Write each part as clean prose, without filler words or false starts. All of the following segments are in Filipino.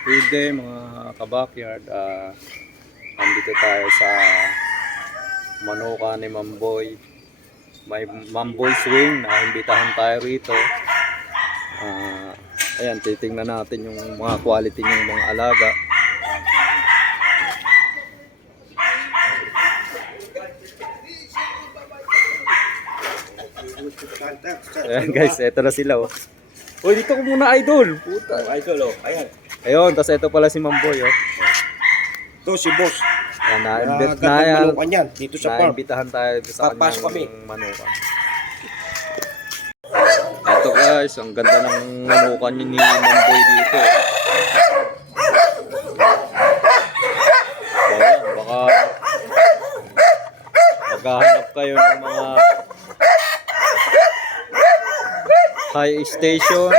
Good day mga kabakyard. Andito tayo sa Manuka ni Mamboy. May Mamboy swing na imbitahan tayo rito. Ayan, titingnan natin yung mga quality ng mga alaga. Ayan guys, eto na sila oh. Uy, dito ko muna idol. Puta. Idol, oh. Ayan. Ayun, tas ito pala si Mamboy oh. Ito si boss. Ayan, na-invite na Gandang yan. manukan yan. Dito sa farm. Naimbitahan tayo sa Papasok kami. kanyang manukan. Ito guys, ang ganda ng manukan ni Mamboy dito. Ayan, baka maghahanap kayo ng mga high station,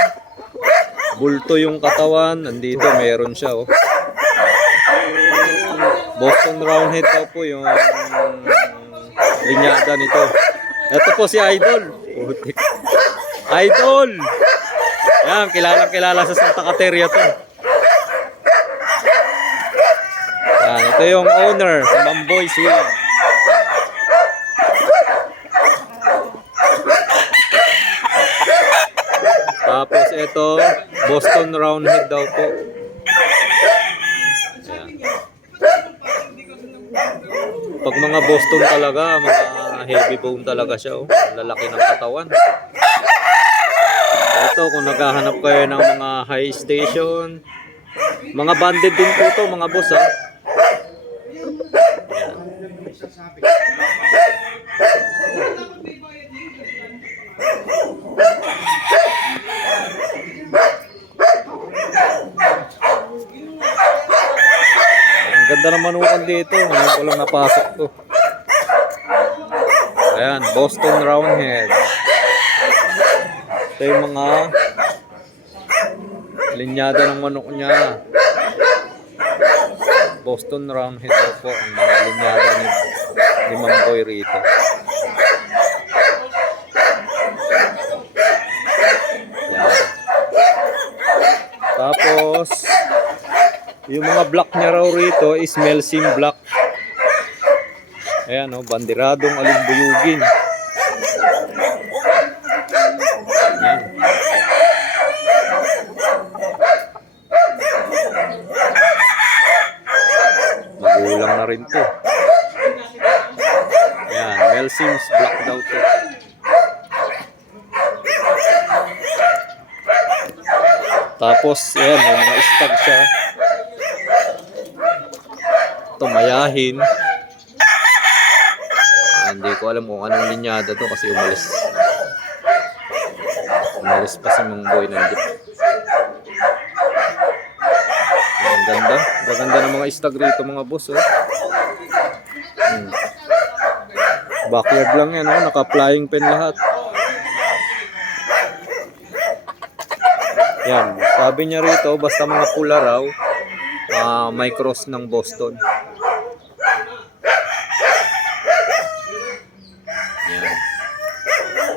bulto yung katawan, nandito meron siya oh. Boston Roundhead daw po yung linyada nito. Ito po si Idol. Idol! Yan, kilala sa Santa Cateria to. Yan, ito yung owner sa Mamboy Swing. Tapos ito, Boston Roundhead daw po. Yan. Pag mga Boston talaga, mga heavy bone talaga siya. Oh. Lalaki ng katawan. Ito, kung naghahanap kayo ng mga high station, mga banded din po ito, mga boss ha. Yan. Ang ganda ng manukan dito. Ngayon ko lang napasok to. Ayan, Boston Roundhead. Ito yung mga linyada ng manok niya. Boston Roundhead daw po ang mga linyada ni Mamboy rito. Ayan. Tapos yung mga black niya raw rito is Melsim Black. Ayan o, bandiradong alimbuyugin. Ayan. Magulang na rin to. Ayan, Melsim's Black daw to. Tapos, ayan, may mga stag siya. Ito, mayahin. Hindi ko alam kung anong linyada to kasi umalis. Umalis pa si Mamboy nandito. Ang ganda. Ang ganda ng mga stag rito mga boss. Oh. Backyard lang yan. Oh. Naka-flying pen lahat. Yan. Sabi niya rito, basta mga pula raw, may cross ng Boston. Yan.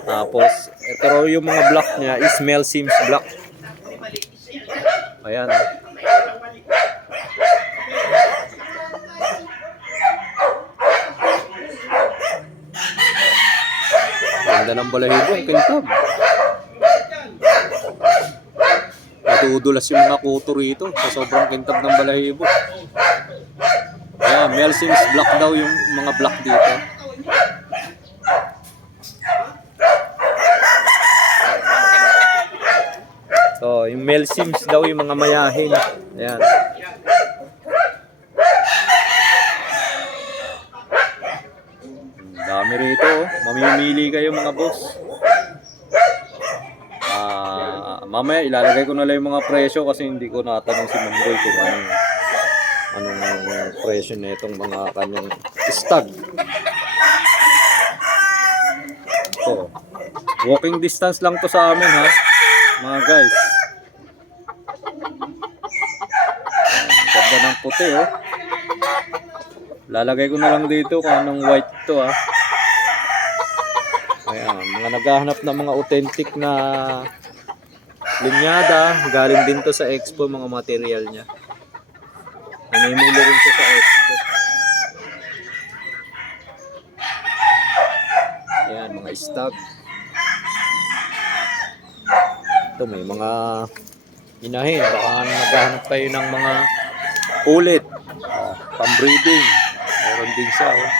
Tapos, ito raw yung mga black niya is Melsim's Black. Ayan. Ganda ng balahibo, ang kintab. Nadudulas yung mga kuto rito sa sobrang kintab ng balahibo. Ayan, Melsim's Black daw yung mga black dito. So, yung Melsim's daw yung mga mayahin. Ayan. Dami rito. Oh. Mamimili kayo mga boss. Mamaya ilalagay ko na lang yung mga presyo kasi hindi ko natanong si Mamboy kung anong presyo na itong mga kanyang stag. So, walking distance lang to sa amin ha, mga guys. Ganda ng puti oh. Lalagay ko na lang dito kung anong white to ha. Ayan, mga naghahanap ng mga authentic na linyada, galing din to sa Expo, mga material niya. Namimili rin siya sa Expo. Ayan, mga stock. Ito, may mga inahin. Baka naghahanap kayo ng mga ulit. Pambreeding. Meron din siya. Oh.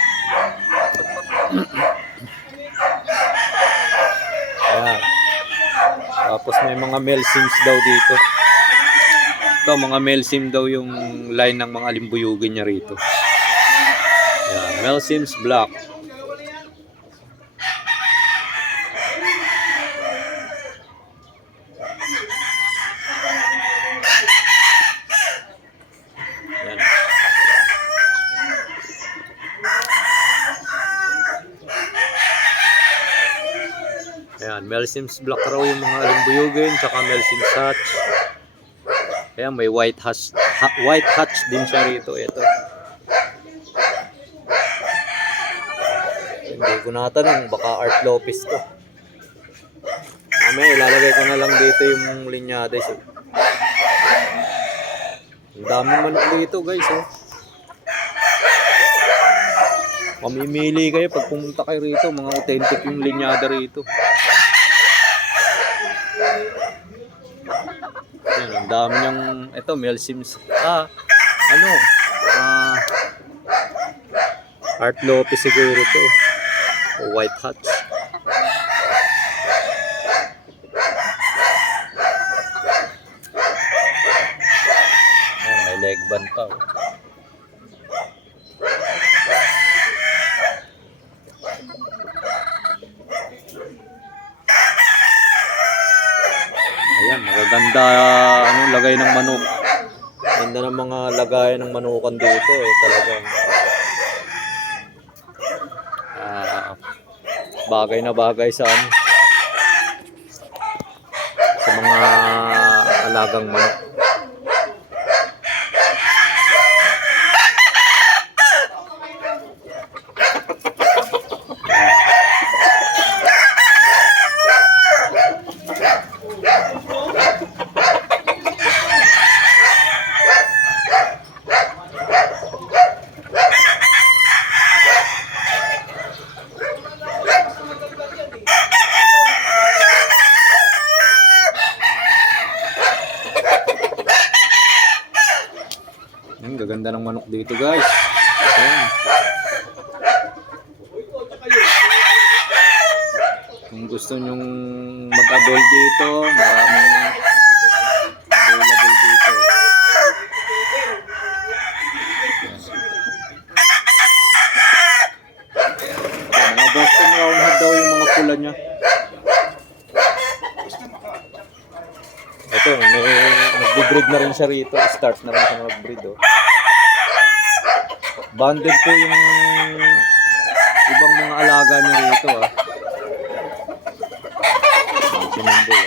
Ayan. Tapos may mga male sims daw dito. Ito, mga male sim daw yung line ng mga limbuyugin niya rito. Ayan, male sims black. Ayan. Ayan, male sims black raw yung mga limbuyugin, tsaka male sims hatch. Ayan, may white hatch din siya rito. Ito. Hindi ko natanong, baka Art Lopez to. Mamaya ilalagay ko na lang dito yung linyada. Ang daming manok dito, guys. Oh. Mamimili kayo pag pumunta kayo rito, mga authentic yung linyada rito. Yan, ang dami niyang, ito, male sims. Art Lopez siguro to. O white hatch. Ayan, may leg band pa. Oh. Ayan, magaganda lagay ng manok. Ganda ng mga lagay ng manukan dito talagang bagay na bagay sa sa mga alagang manok. Ang gaganda ng manok dito, guys. Ayan. Kung gusto nyong mag-adult dito, maraming available dito. Ayan, mga Boston Roundhead daw yung mga pula niya. Ito, nag-breed na rin siya rito. Start na rin siya mag-breed. Oh. Banded po yung ibang mga alaga niya rito. Ah. Sinumboy.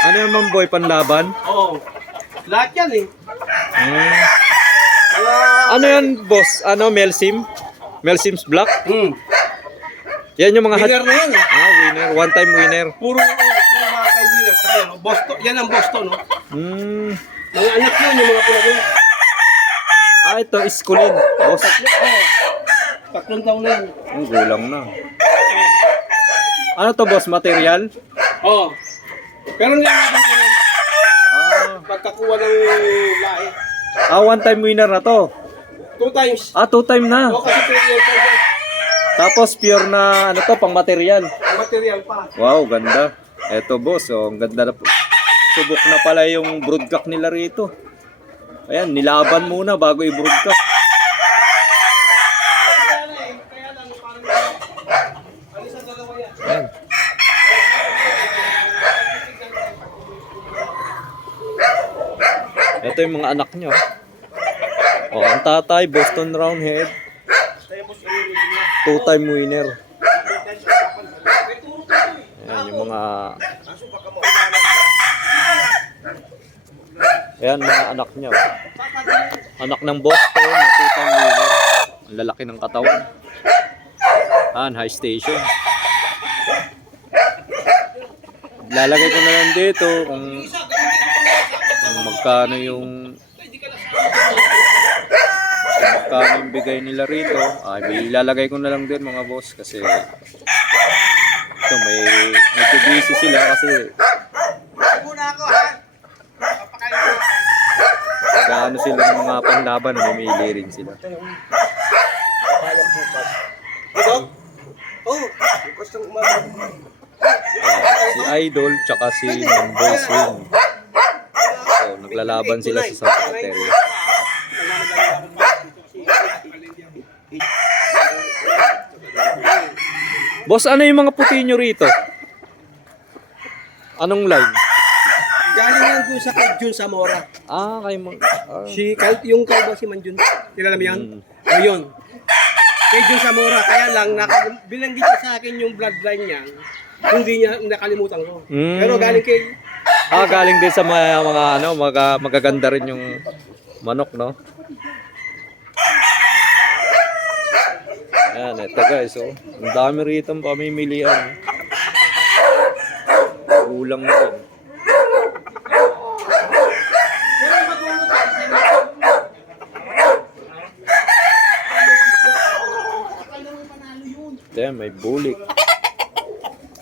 Ano yung mamboy? Panlaban? Oo. Lahat yan eh. Ano yan, boss? Ano, male sim? Male sims black? Yan yung mga Winner na yan eh. winner. One time winner. Puro mga kay winner. Kaya, no? Boston. Yan ang Boston, no? Mga anak yun, yung mga pula yun. Ito is kulin. Boss. Tatlong taon na yan. Gulang na. Ano to, boss? Material? Oo. Pero nilalaban ko rin. Pagkakuha ng lahi. One time winner na to. 2 times. Two time na. Oo, kasi 3 years old. Tapos pure na ano to, pang material. Ang material pa. Wow, ganda. Eto, boss, ang ganda na po. Subok na pala yung broodcock nila rito. Ayan, nilaban muna bago i-broodcock. Ayan. Ito yung mga anak nyo. Ang tatay, Boston Roundhead. 2-time winner. Ayan yung mga mga anak niya. Anak ng Boston na 2-time winner. Ang lalaki ng katawan. High station. Ilalagay ko na lang dito kung magkano yung bigay nila rito. Ilalagay ko na lang din mga boss kasi ito medyo busy sila kasi gaano sila ng mga panlaban, namimili rin sila. Si Idol tsaka si Mamboy Swing. So, naglalaban sila sa Santa Caterina. Boss, ano yung mga puti nyo rito? Anong line? Galing yan doon sa kay Jun Zamora. Yung kalbo si Manjun. Kilala mo yan? Ayun. Kay Jun Zamora. Kaya lang, binanggit niya sa akin yung bloodline niya. Hindi niya nakalimutan ko. Pero galing kay... galing din sa mga magaganda rin yung manok, no? Ayan, eto guys, oh. Ang dami rito ang pamimilian. Ulang na rin. Ayan, may bulik.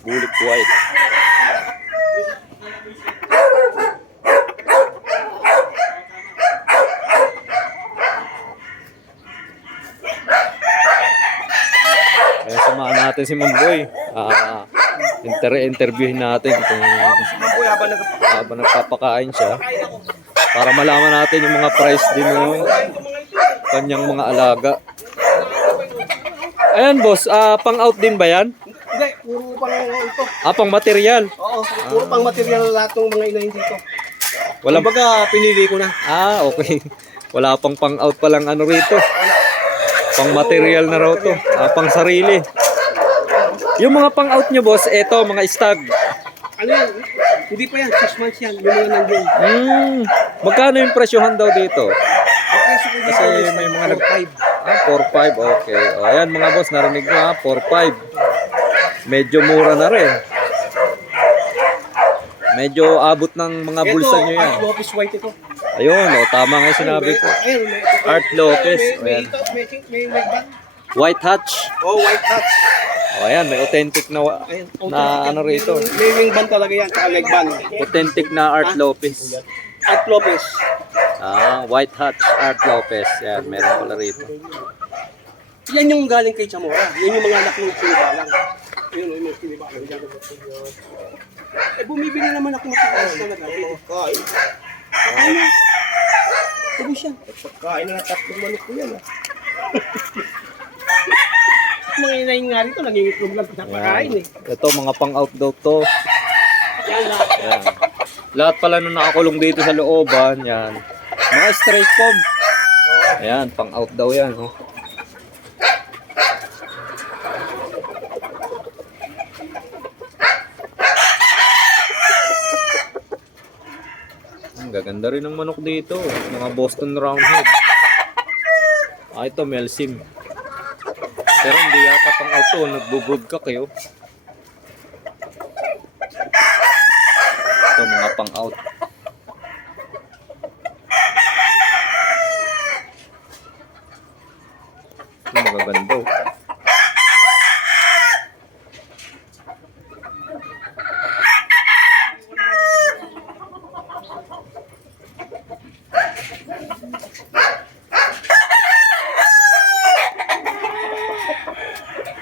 Bulik white. Kaya samahan natin si Mamboy. Interviewin natin kung habang nagpapakain siya para malaman natin yung mga price din ng kanyang mga alaga. Ayan boss, pang-out din ba yan? Hindi, puro pang ito. Pang material. Oo, puro pang material lahat ng mga inahin dito. Wala Kumbaga, pinili ko na. okay. Wala pang-out pa lang ano rito. Pang material na raw to. Pang sarili. Yung mga pang-out nyo boss, eto mga stag. Ano yan? Hindi pa yan, 6 months yan. Yung mga nandiyan. Magkano yung presyohan daw dito? Okay, so Kasi may mga 4-5, okay. O ayan mga boss, narinig nyo 4-5. Medyo mura na rin. Medyo abot ng mga bulsa nyo yan. Art Lopez white ito. Ayun, tama nga yung sinabi ko. Art Lopez. Ayan. May band. White Hatch. White hats. Ayan, may authentic na ano rito. May wing band talaga yan, saka leg band. Authentic na Art Lopez. Art Lopez. White Hatch, Art Lopez. Yan, meron pala rito. Yan yung galing kay Zamora. Yan yung mga anak ng sinibalang. Yun, yung sinibalang dyan. Bumibili naman ako matikas talaga. Pagkain. Ano? Ubus yan. Pagkain na tatlong manok ko yan. Mga inayin nga rito, nangingitlog lang sa pagkain eh. Ito, mga pang-outdoor to. Yan na. Yan. Lahat pala nung nakakulong dito sa looban, yan. Mga straight comb. Ayan, pang-out daw yan. Oh. Ang gaganda rin ng manok dito. Mga Boston Roundhead. Ito, Melsim. Pero hindi yata pang-out to. Nagbubrood ka kayo. Ito, mga pang-out. Magaganda.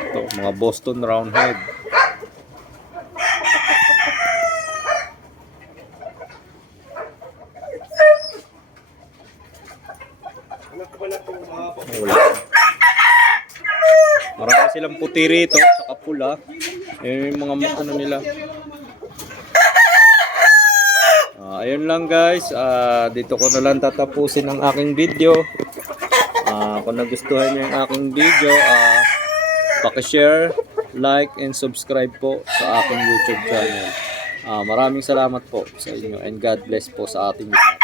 Ito, mga Boston Roundhead. Wala. Marami silang puti rito, saka pula. Yung mga ano nila. Ayun lang guys, dito ko na lang tatapusin ang aking video. Kung nagustuhan niyo yung aking video, paki-share, like, and subscribe po sa aking YouTube channel. Maraming salamat po sa inyo and God bless po sa ating lahat.